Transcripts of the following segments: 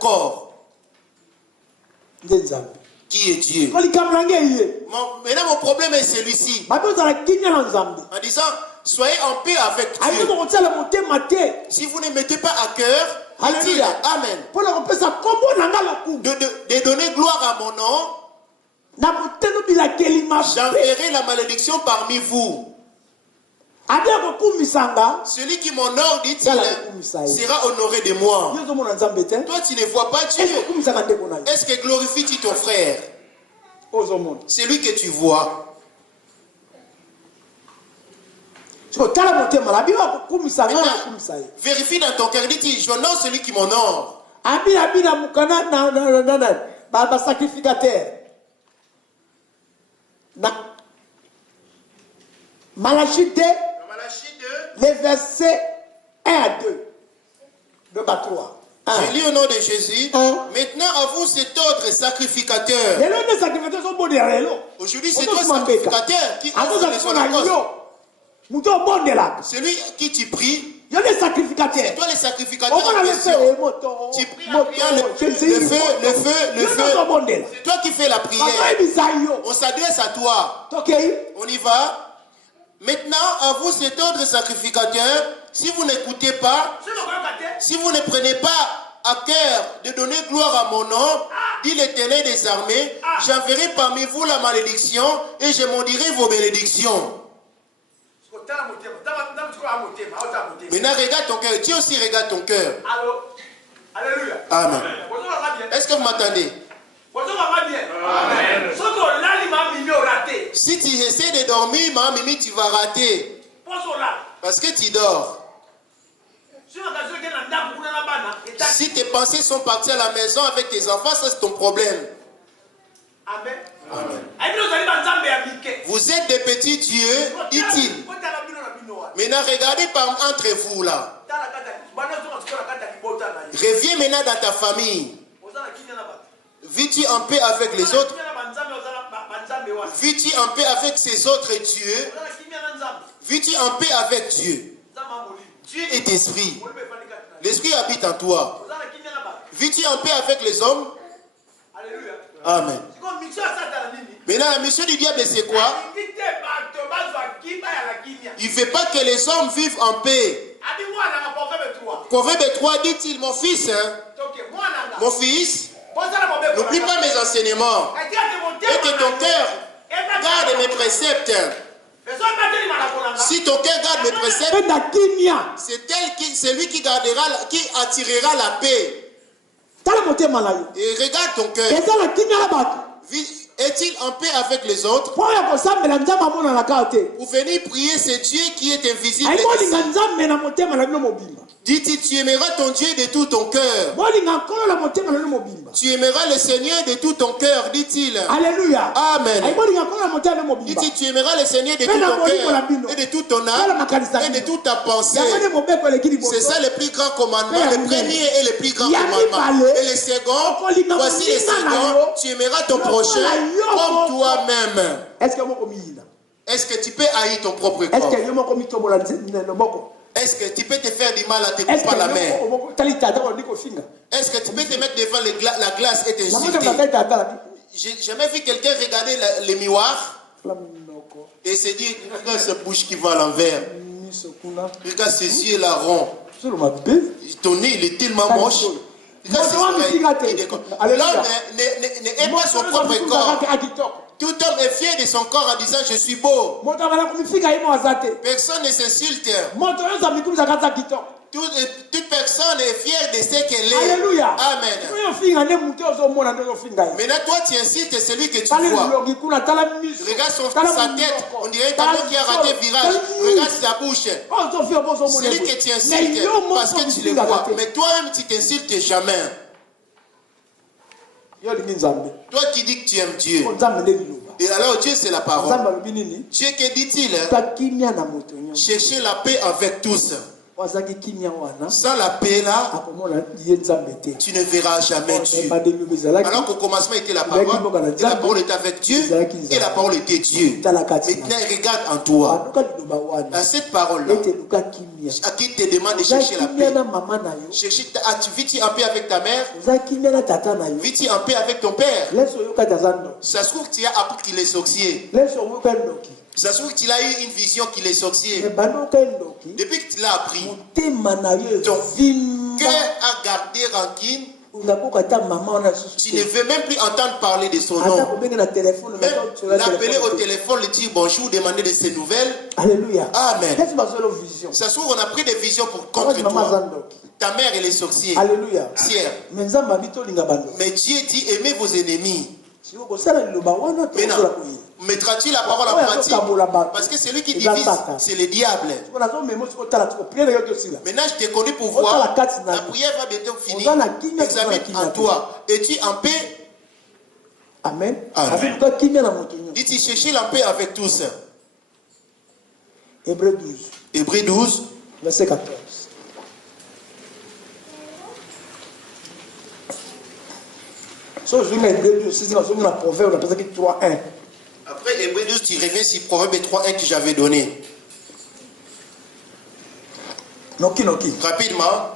corps. Qui est Dieu? Maintenant, mon problème est celui-ci. En disant, soyez en paix avec Dieu. Si vous ne mettez pas à cœur, Alléluia. Amen. De donner gloire à mon nom, j'enverrai la malédiction parmi vous. Celui qui m'honore, dit-il, sera honoré de moi. Toi, tu ne vois pas Dieu. Est-ce que glorifie-tu ton frère? C'est lui que tu vois. Vérifie dans ton cœur, dit-il, j'honore celui qui m'honore. Malachie 2, les versets 1 à 2. 2 à 3. Je lis au nom de Jésus. Maintenant, à vous cet ordre sacrificateur. Aujourd'hui, c'est toi sacrificateur qui offre les holocaustes. Celui qui tu pries, c'est toi le sacrificateur en question. Tu pries en priant le feu. C'est toi qui fais la prière. On s'adresse à toi. On y va. Maintenant, à vous cet ordre sacrificateur, si vous n'écoutez pas, si vous ne prenez pas à cœur de donner gloire à mon nom, dit l'Éternel des armées, j'enverrai parmi vous la malédiction et je maudirai vos bénédictions. Maintenant, regarde ton cœur. Dieu aussi regarde ton cœur. Alléluia. Amen. Est-ce que vous m'entendez? Amen. Si tu essaies de dormir, ma mimi, tu vas rater. Parce que tu dors. Si tes pensées sont parties à la maison avec tes enfants, ça c'est ton problème. Amen. Amen. Vous êtes des petits dieux, dit-il. Maintenant, regardez entre vous là. Reviens maintenant dans ta famille. Vis-tu en paix avec les autres? Vis-tu en paix avec ces autres dieux? Vis-tu en paix avec Dieu? Dieu est esprit. L'esprit habite en toi. Vis-tu en paix avec les hommes? Amen. Maintenant, la mission du diable, c'est quoi? Il ne veut pas que les hommes vivent en paix. Proverbe 3 dit-il, mon fils, mon fils, n'oublie pas mes enseignements et que ton cœur garde mes préceptes. Si ton cœur garde mes préceptes, c'est lui qui gardera, qui attirera la paix. Et regarde ton cœur. Est-il en paix avec les autres? Pour venir prier ce Dieu qui est invisible. Dit-il, tu aimeras ton Dieu de tout ton cœur. Tu aimeras le Seigneur de tout ton cœur, dit-il. Alléluia. Amen. Dit-il, tu aimeras le Seigneur de tout ton cœur et de toute ton âme et de toute ta pensée. C'est ça le plus grand commandement. Le premier est le plus grand commandement. Et le second, voici le second, tu aimeras ton prochain comme toi-même. Est-ce que tu peux haïr ton propre corps? Est-ce que tu peux te faire du mal à tes copains la main? Est-ce que tu peux te mettre devant la glace et t'insulter? J'ai jamais vu quelqu'un regarder les miroirs et se dire, regarde ce bouche qui va à l'envers. Regarde ses yeux là ronds. Ton nez il est tellement moche. L'homme n'aime pas son propre corps. Tout homme est fier de son corps en disant je suis beau. Personne ne s'insulte. Toute personne est fière de ce qu'elle est. Alléluia. Amen. Maintenant toi tu insultes celui que tu vois. Regarde sa tête. On dirait quelqu'un qui a raté le virage. Regarde sa bouche. Celui que tu insultes parce que tu le vois. Mais toi-même tu t'insultes jamais. Toi qui dis que tu aimes Dieu. Et alors Dieu c'est la parole. Dieu que dit-il? Cherchez la paix avec tous. Sans la paix là, tu ne verras jamais Dieu. Alors qu'au commencement était la parole, et la parole était avec Dieu, et la parole était Dieu. Maintenant, regarde en toi. À cette parole-là, à qui te demande de chercher la paix. Vis-tu en paix avec ta mère? Vis-tu en paix avec ton père? Ça se trouve que tu as appris qu'il est sorcier. Ça se trouve que tu as eu une vision qu'il est sorcier. Depuis que tu l'as appris, ton cœur a gardé rancune. Tu ne veux même plus entendre parler de son nom. Même l'appeler au téléphone, lui dire bonjour, demander de ses nouvelles. Alléluia. Amen. Ça se trouve qu'on a pris des visions contre toi. Ta mère, elle est sorcière. Alléluia. Mais Dieu dit aimez vos ennemis. Maintenant, mettras-tu la parole en pratique? Parce que celui qui divise, c'est le diable. Maintenant, je t'ai connu pour voir. La prière va bientôt finir. Examine en toi. Es-tu en paix? Amen. Dis-tu chercher la paix avec tous. Hébreux 12. Hébreux 12. Verset 14. Après Hébreux 12, tu reviens sur Proverbe 3.1 que j'avais donné. Rapidement.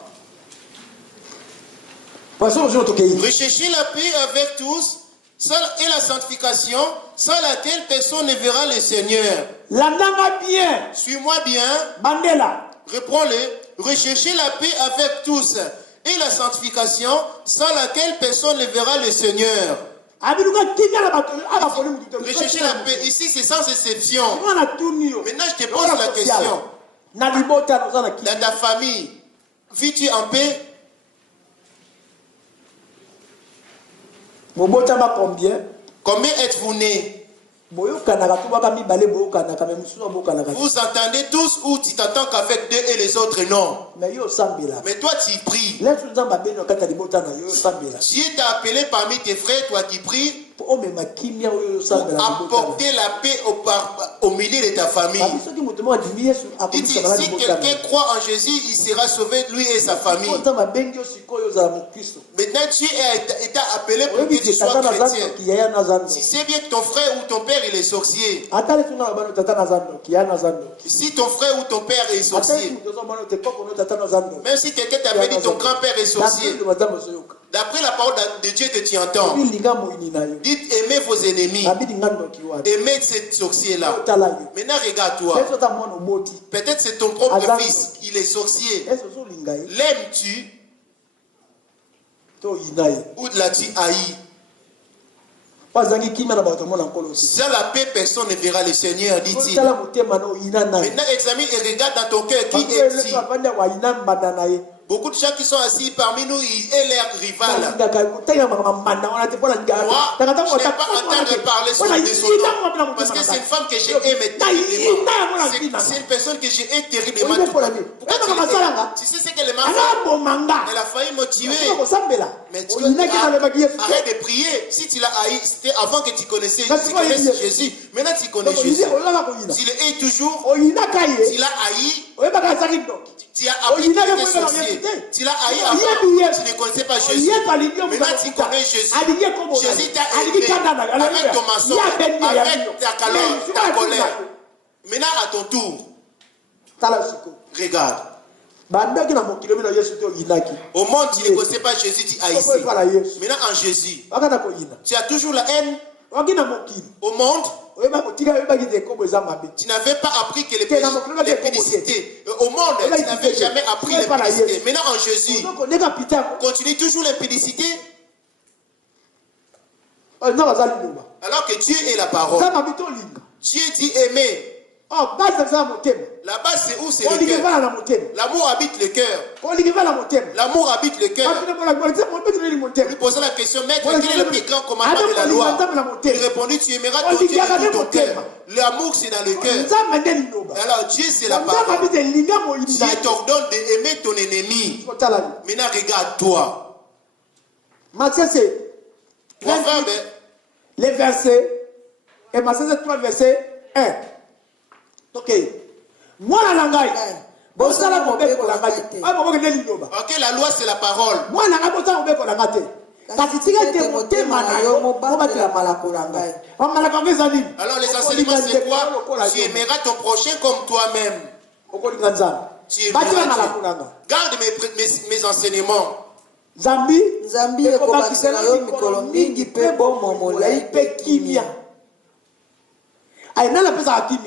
Recherchez la paix avec tous et la sanctification, sans laquelle personne ne verra le Seigneur. Suis-moi bien. Reprends-le. Recherchez la paix avec tous et la sanctification, sans laquelle personne ne verra le Seigneur. Rechercher la paix. Ici, c'est sans exception. Maintenant, je te pose la question. Dans ta famille, vis-tu en paix? Combien êtes-vous nés? Vous entendez tous ou tu t'entends qu'avec deux et les autres non? Mais toi tu pries. Dieu t'a appelé parmi tes frères, toi qui pries, pour apporter la paix au milieu de ta famille. Si quelqu'un croit en Jésus, il sera sauvé, lui et sa famille. Maintenant tu es appelé pour que tu sois chrétien. Si c'est bien que ton frère ou ton père il est sorcier, si ton frère ou ton père est sorcier, même si quelqu'un t'avait dit ton grand-père est sorcier, d'après la parole de Dieu que tu entends, dites aimez vos ennemis, aimez ce sorcier-là. Maintenant regarde-toi, peut-être c'est ton propre fils, il est sorcier. L'aimes-tu ou l'as-tu haï? Sans la paix, personne ne verra le Seigneur, dit-il. Maintenant, examine et regarde dans ton cœur qui est-il. Beaucoup de gens qui sont assis parmi nous, ils est leur rival. Moi, je n'ai pas entendu parler de son nom. Parce que c'est une femme que j'ai aimée terriblement. C'est une personne que j'ai aimée terriblement. Pourquoi tu sais ce qu'elle m'a fait? Elle a failli me tuer. Mais tu arrête de prier. Si tu l'as haï, c'était avant que tu connaissais Jésus. Maintenant tu connais Jésus. Tu le hais toujours. Tu l'as haï. Tu as appris qu'il était sorcier. Tu l'as haï avant. Tu ne connaissais pas Jésus. Maintenant tu connais Jésus. Jésus t'a élevé avec ton mensonge, avec ta colère. Maintenant à ton tour, regarde. Au monde, tu ne connaissais pas Jésus, tu haïssais. Maintenant en Jésus, tu as toujours la haine. Au monde, tu n'avais pas appris que l'impudicité. Au monde, tu n'avais jamais appris l'impudicité. Maintenant en Jésus, continue toujours l'impudicité. Alors que Dieu est la parole. Dieu dit aimer. La base c'est où? C'est le cœur. L'amour habite le cœur. L'amour habite le cœur. Lui posant la question, maître, quel est le plus grand commandement de la loi? Il répondit, tu aimeras ton Dieu de tout ton cœur. L'amour c'est dans le cœur. Alors Dieu c'est la parole. Dieu t'ordonne d'aimer ton ennemi. Maintenant regarde-toi. Proverbe. Les versets. Et Matthieu 3 verset 1. Ok. Moi la langue. Ok, la loi c'est la parole. Alors les enseignements c'est quoi? Tu aimeras ton prochain comme toi-même. Tu aimeras Dieu. Garde mes enseignements. Zambi ekobakisela yo mikolo mingi pe bomo molai pe kimia.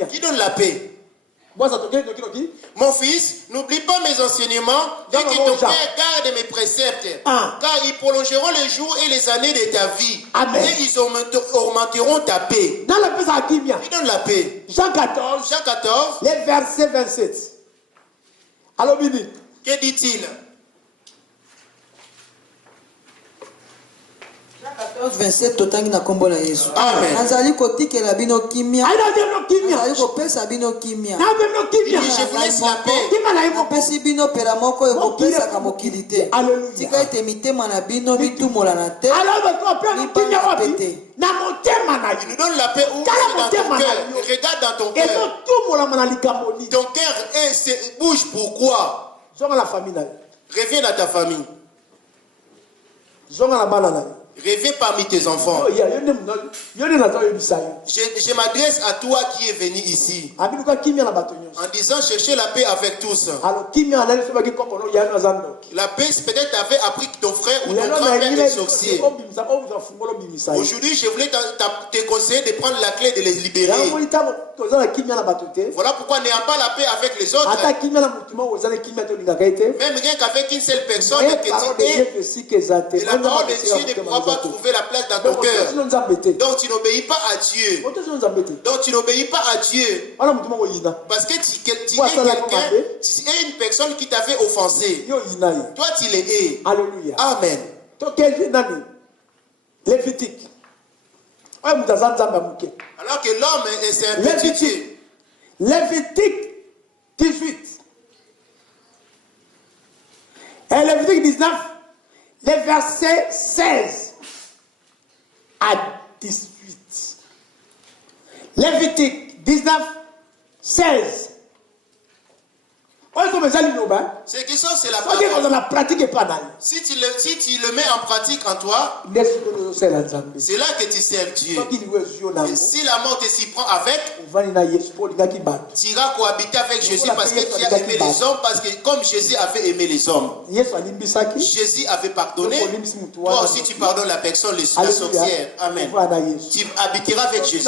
Qui donne la paix? Mon fils, n'oublie pas mes enseignements, dis que ton père garde mes préceptes, car ils prolongeront les jours et les années de ta vie. Amen. Et ils augmenteront ta paix. Qui donne la paix? Jean 14, les versets 27. Alors, que dit-il? 14-27 totangi na kombo na Yesu. Amen. Nazali kotikela bino kimia. Nazali kopesa bino kimia. Je vous laisse la paix. Napesi bino pela moko ekopesa ka mokili te. Tika ete mitema na bino mitumola na te. Il nous donne la paix où c'est dans ton cœur. Regarde dans ton cœur. Ton cœur bouge pourquoi? Reviens dans ta famille. Reviens parmi tes enfants. Je m'adresse à toi qui es venu ici en disant chercher la paix avec tous. La paix peut-être avait appris que ton frère ou ton grand-père est sorcier. Aujourd'hui je voulais te conseiller de prendre la clé de les libérer. Voilà pourquoi n'ayant pas la paix avec les autres, même rien qu'avec une seule personne, et la parole de Dieu ne pourra pas trouver la place dans ton cœur. Donc tu n'obéis pas à Dieu. Donc tu n'obéis pas à Dieu. Parce que tu es quelqu'un, tu es une personne qui t'avait offensé. Toi tu les hais. Alléluia. Amen. Lévitique. Alors que l'homme c'est un petit Dieu. Lévitique 18. Et Lévitique 19, les versets 16 à 18. Lévitique 19, 16. C'est que ça, c'est la parole. Si tu le mets en pratique en toi, c'est là que tu sers Dieu. Et si la mort te s'y prend avec, tu iras cohabiter avec Jésus parce que tu as aimé les hommes, parce que comme Jésus avait aimé les hommes, Jésus avait pardonné. Toi aussi tu pardonnes la personne, la sorcière. Amen. Tu habiteras avec Jésus.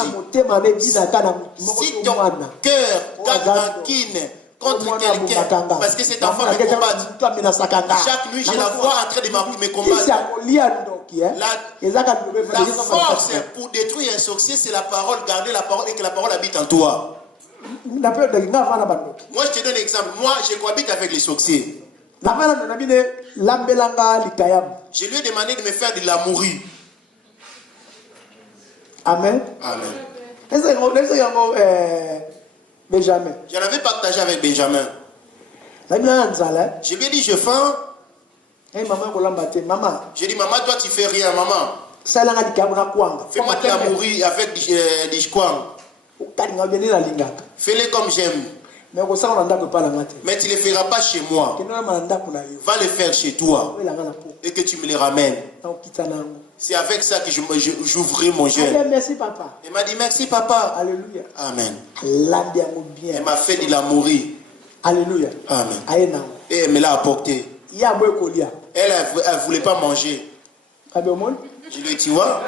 Si ton cœur garde rancune contre quelqu'un, parce que cet enfant me combat. Chaque nuit, je la vois en train de me combattre. La force pour détruire un sorcier, c'est la parole, garder la parole et que la parole habite en toi. Moi, je te donne un exemple. Moi, je cohabite avec les sorciers. Je lui ai demandé de me faire de l'amourie. Amen. Amen. Benjamin. J'en avais partagé avec Benjamin. Je lui ai dit, je faim. J'ai dit, maman, toi tu fais rien, maman. Fais-moi de l'amourie avec des chouans. Fais-le comme j'aime. Mais tu ne le feras pas chez moi. Va le faire chez toi. Et que tu me les ramènes. C'est avec ça que j'ouvrirai mon jeûne. Merci papa. Il m'a dit merci papa. Alléluia. Amen. Elle m'a fait de l'amourie. Alléluia. Amen. Et elle me l'a apporté. Elle ne voulait pas manger. Je lui ai dit, tu vois.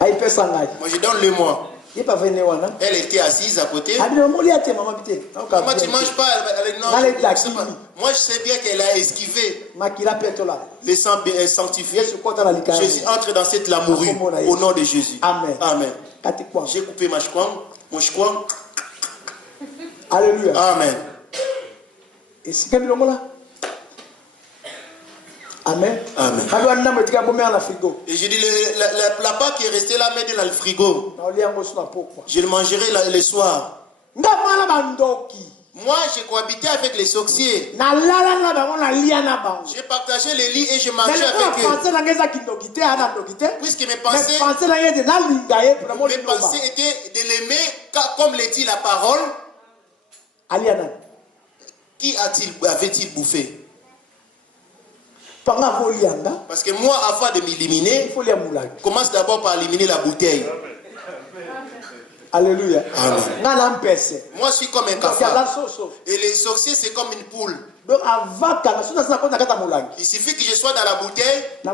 Moi je donne le moi. Elle était assise à côté. Maman, tu ne manges pas. Moi, je sais bien qu'elle a esquivé. Le sang sanctifié. Jésus entre dans cette lamourie au nom de Jésus. Amen. Amen. J'ai coupé mon chouan. Alléluia. Amen. Et si quelqu'un Amen. Amen. Et j'ai dit, la pâte qui est restée là, mets-le dans le frigo. Je le mangerai le soir. Moi, j'ai cohabité avec les sorciers. J'ai partagé les lits et je mangeais avec eux. Puisque mes pensées étaient de l'aimer, comme le dit la parole. Qui avait-il bouffé? Parce que moi, avant de m'éliminer, commence d'abord par éliminer la bouteille. Alléluia. Amen. Moi, je suis comme un cafard. Et les sorciers, c'est comme une poule. Il suffit que je sois dans la bouteille, je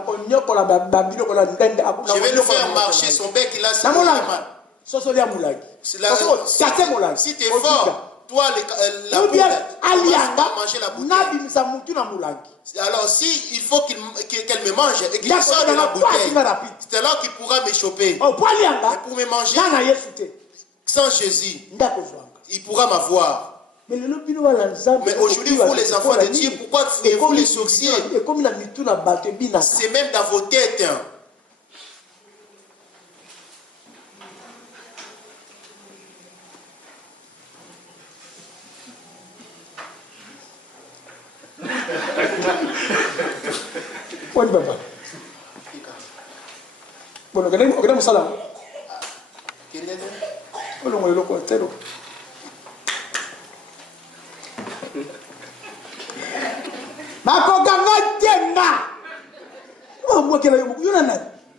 vais le faire marcher son bec, il a si tu es fort, toi, la poule, tu vas manger la bouteille. Alors, si il faut qu'elle me mange et qu'il sorte de la bouteille, c'est alors qu'il pourra me choper. Et pour me manger, sans Jésus, il pourra m'avoir. Mais aujourd'hui, vous les enfants de Dieu, pourquoi faites-vous les sorciers? C'est même dans vos têtes.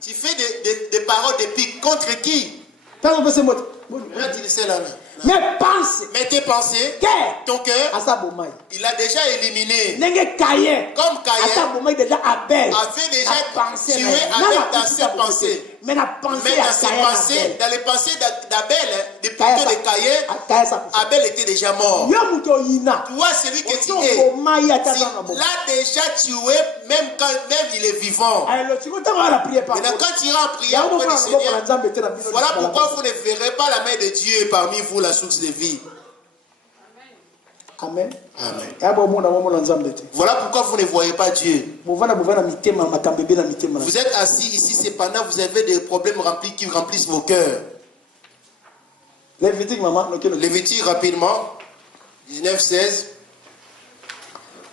Tu fais des paroles de pique contre qui? Mais pense. Mais tes pensées, ton cœur, il a déjà éliminé. Comme Caïn avait déjà tué Abel dans ses pensées. Mais dans ses pensées, dans les pensées d'Abel, plutôt de Caïn, Abel était déjà mort. Toi, celui que tu es, il l'a déjà tué, même quand il est vivant. Maintenant, quand tu iras en prière auprès du Seigneur, voilà pourquoi vous ne verrez pas la main de Dieu parmi vous, la source de vie. Amen. Amen. Voilà pourquoi vous ne voyez pas Dieu. Vous êtes assis ici, cependant vous avez des problèmes qui remplissent vos cœurs. Lévitique rapidement. 19-16.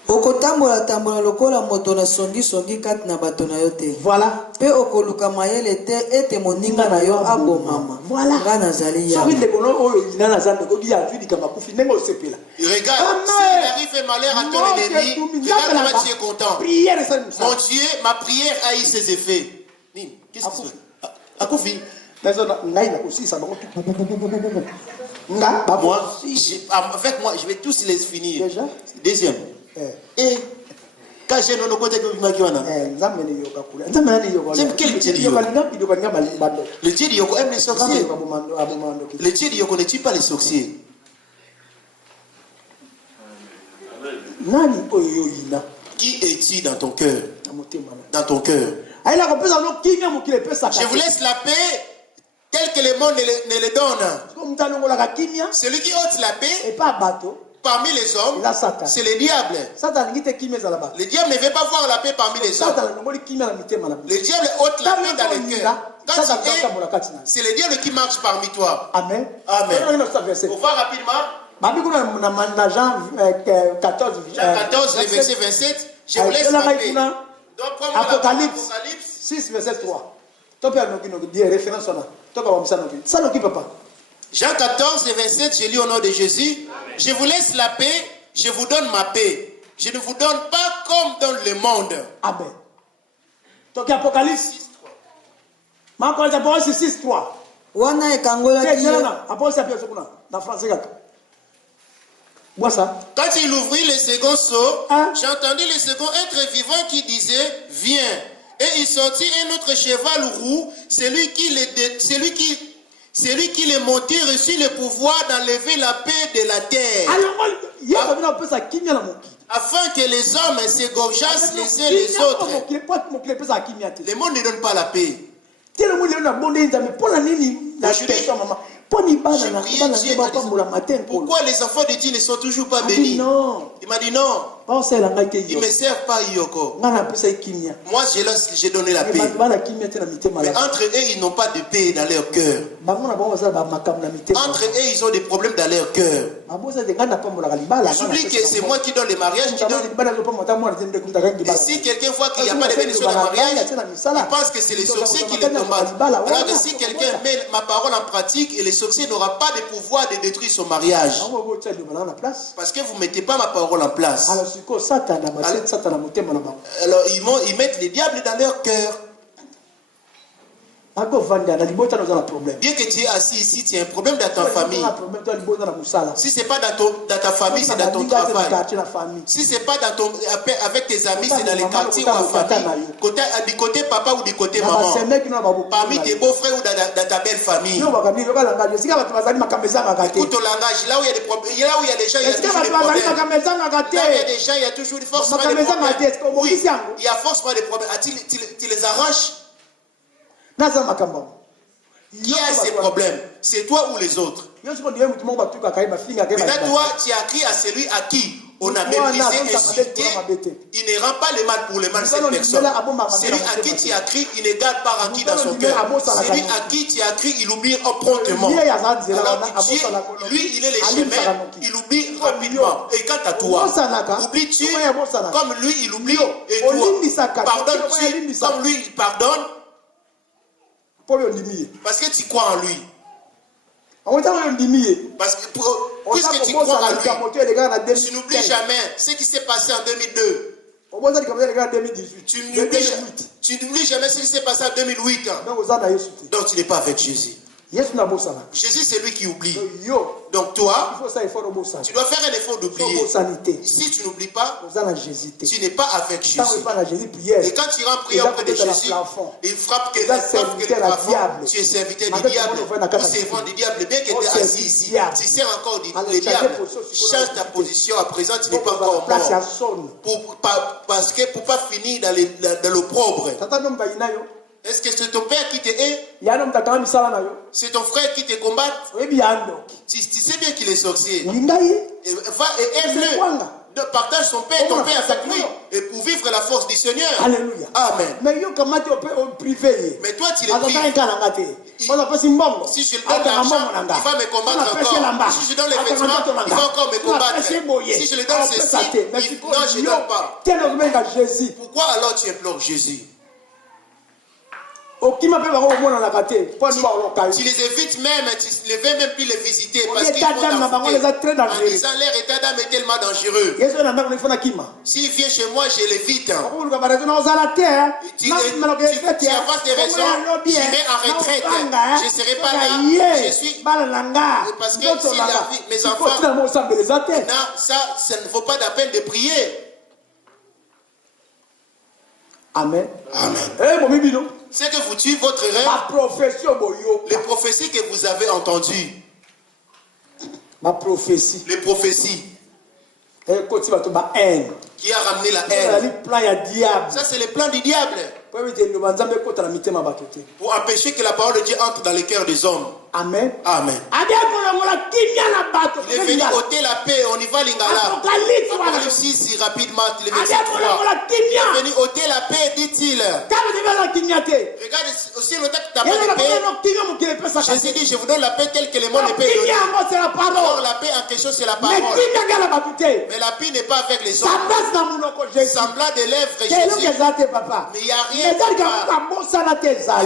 Okotambola tambola lokola moto na songi kati na bato na yo te. Voilà. Pe okoluka mayele te ete moninga na yo abomama. Voilà. Nga nazali ya. Il regarde, s'il arrive un malheur à ton ennemi, regarde comment tu es content. Mon Dieu, ma prière a eu ses effets. Qu'est-ce que c'est? Akoufi. Moi, je vais tous les finir. Déjà? Deuxième. Et quand j'ai nos côtés que vous m'avez quel Dieu Yoko? Le Dieu Yoko aime les sorciers. Le Dieu Yoko ne tue pas les sorciers. Qui es-tu dans ton cœur? Dans ton cœur. Je vous laisse la paix telle que le monde ne le donne. Celui qui ôte la paix parmi les hommes, c'est le diable. Le diable ne veut pas voir la paix parmi les hommes. Le diable ôte la paix dans le cœur. C'est le diable qui marche parmi toi. Amen. Amen. On va rapidement. Jean 14, le verset 27. Je vous laisse la paix. Donc, Apocalypse 6, verset 3. Jean 14, verset 7, je lis au nom de Jésus. Je vous laisse la paix, je vous donne ma paix. Je ne vous donne pas comme dans le monde. Amen. Donc Apocalypse 6, 3. Quand il ouvrit le second seau, j'entendis le second être vivant qui disait, viens. Et il sortit un autre cheval roux, celui qui le montait reçut le pouvoir d'enlever la paix de la terre. Afin que les hommes s'égorgeassent les uns les autres. Le monde ne donne pas la paix. Pourquoi les enfants de Dieu ne sont toujours pas bénis? Il m'a dit non. Ils ne me servent pas, Yoko. Moi, j'ai donné la paix. Mais entre eux, ils n'ont pas de paix dans leur cœur. Entre eux, ils ont des problèmes dans leur cœur. J'oublie que c'est moi qui donne les mariages. Et si quelqu'un voit qu'il n'y a pas de bénédiction dans le mariage, il pense que c'est les sorciers qui les combattent. Alors que si quelqu'un met ma parole en pratique, et les sorciers n'auront pas de pouvoir de détruire son mariage. Parce que vous ne mettez pas ma parole en place. Alors ils mettent les diables dans leur cœur. Bien que tu es assis ici, tu as un problème dans ta famille. Si ce n'est pas dans ta famille, c'est dans ton travail. Si ce n'est pas avec tes amis, c'est dans les quartiers ou en famille. Du côté papa ou du côté maman. Parmi tes beaux-frères ou dans ta belle famille. Écoute ton langage. Là où il y a des problèmes, là où il y a des gens, il y a toujours des problèmes. Là où il y a des gens, il y a toujours forcément des problèmes. Oui, il y a forcément des problèmes. Tu les arraches? Qui a ces problèmes? C'est toi ou les autres? Maintenant, toi, tu as crié à celui à qui on a méprisé, insulté. Il ne rend pas le mal pour le mal, cette personne. Celui à qui tu as crié, il ne garde pas rancune dans son cœur. Celui à qui tu as crié, il oublie promptement. Alors Dieu, lui, il est le chemin, il oublie rapidement. Et quant à toi, oublies-tu comme lui, il oublie? Et toi, pardonnes-tu comme lui, il pardonne? Parce que tu crois en lui. Parce que puisque tu crois en lui, tu n'oublies jamais ce qui s'est passé en 2002. Tu n'oublies jamais ce qui s'est passé en 2008. Donc tu n'es pas avec Jésus. Jésus, c'est lui qui oublie. Donc toi, tu dois faire un effort d'oublier. Si tu n'oublies pas, tu n'es pas avec Jésus. Et quand tu rentres prier auprès de Jésus, il frappe quelqu'un, tu es serviteur du diable ou servant du diable. Bien que tu es assis ici, tu sers encore le diable. Change ta position. À présent, tu n'es pas encore mort. Parce que pour ne pas finir dans l'opprobre. Est-ce que c'est ton père qui te hait? C'est ton frère qui te combat? Tu sais bien qu'il est sorcier. Va et aime-le. Partage ton père avec lui. Et pour vivre la force du Seigneur. Alléluia. Amen. Mais toi, tu le prives. Si je lui donne l'argent, il va me combattre encore. Si je donne les vêtements, il va encore me combattre. Si je lui donne ceci, non, je ne donne pas. Pourquoi alors tu implores Jésus? Tu les évites même, tu ne veux même plus les visiter parce qu'ils vont t'envoûter. En disant leur état d'âme est tellement dangereux. S'il vient chez moi, je l'évite. Tu avances des raisons, je mets en retraite. Je ne serai pas là. Je suis. Parce que si la vie, mes enfants, ça ne vaut pas la peine de prier. Amen. Amen. C'est que vous tuez votre rêve. Les prophéties que vous avez entendues. Les prophéties. Qui a ramené la haine. Ça, c'est le plan du diable. Pour empêcher que la parole de Dieu entre dans les cœurs des hommes. Amen. Amen. Il est venu ôter la paix. On y va, Lingala. Apocalypse 6, rapidement, le verset 3. Il est venu ôter la paix, dit-il. Regarde aussi le temps que tu n'as pas de paix. Jésus dit, je vous donne la paix telle que le monde ne peut donner. Or, la paix en question, c'est la parole. Mais la paix n'est pas avec les hommes. Semblant des lèvres, Jésus. Mais il n'y a rien.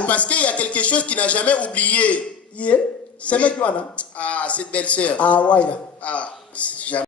Parce qu'il y a quelque chose qu'il n'a jamais oublié. C'est Ah, cette belle sœur. Ah, ouais. Ah, jamais.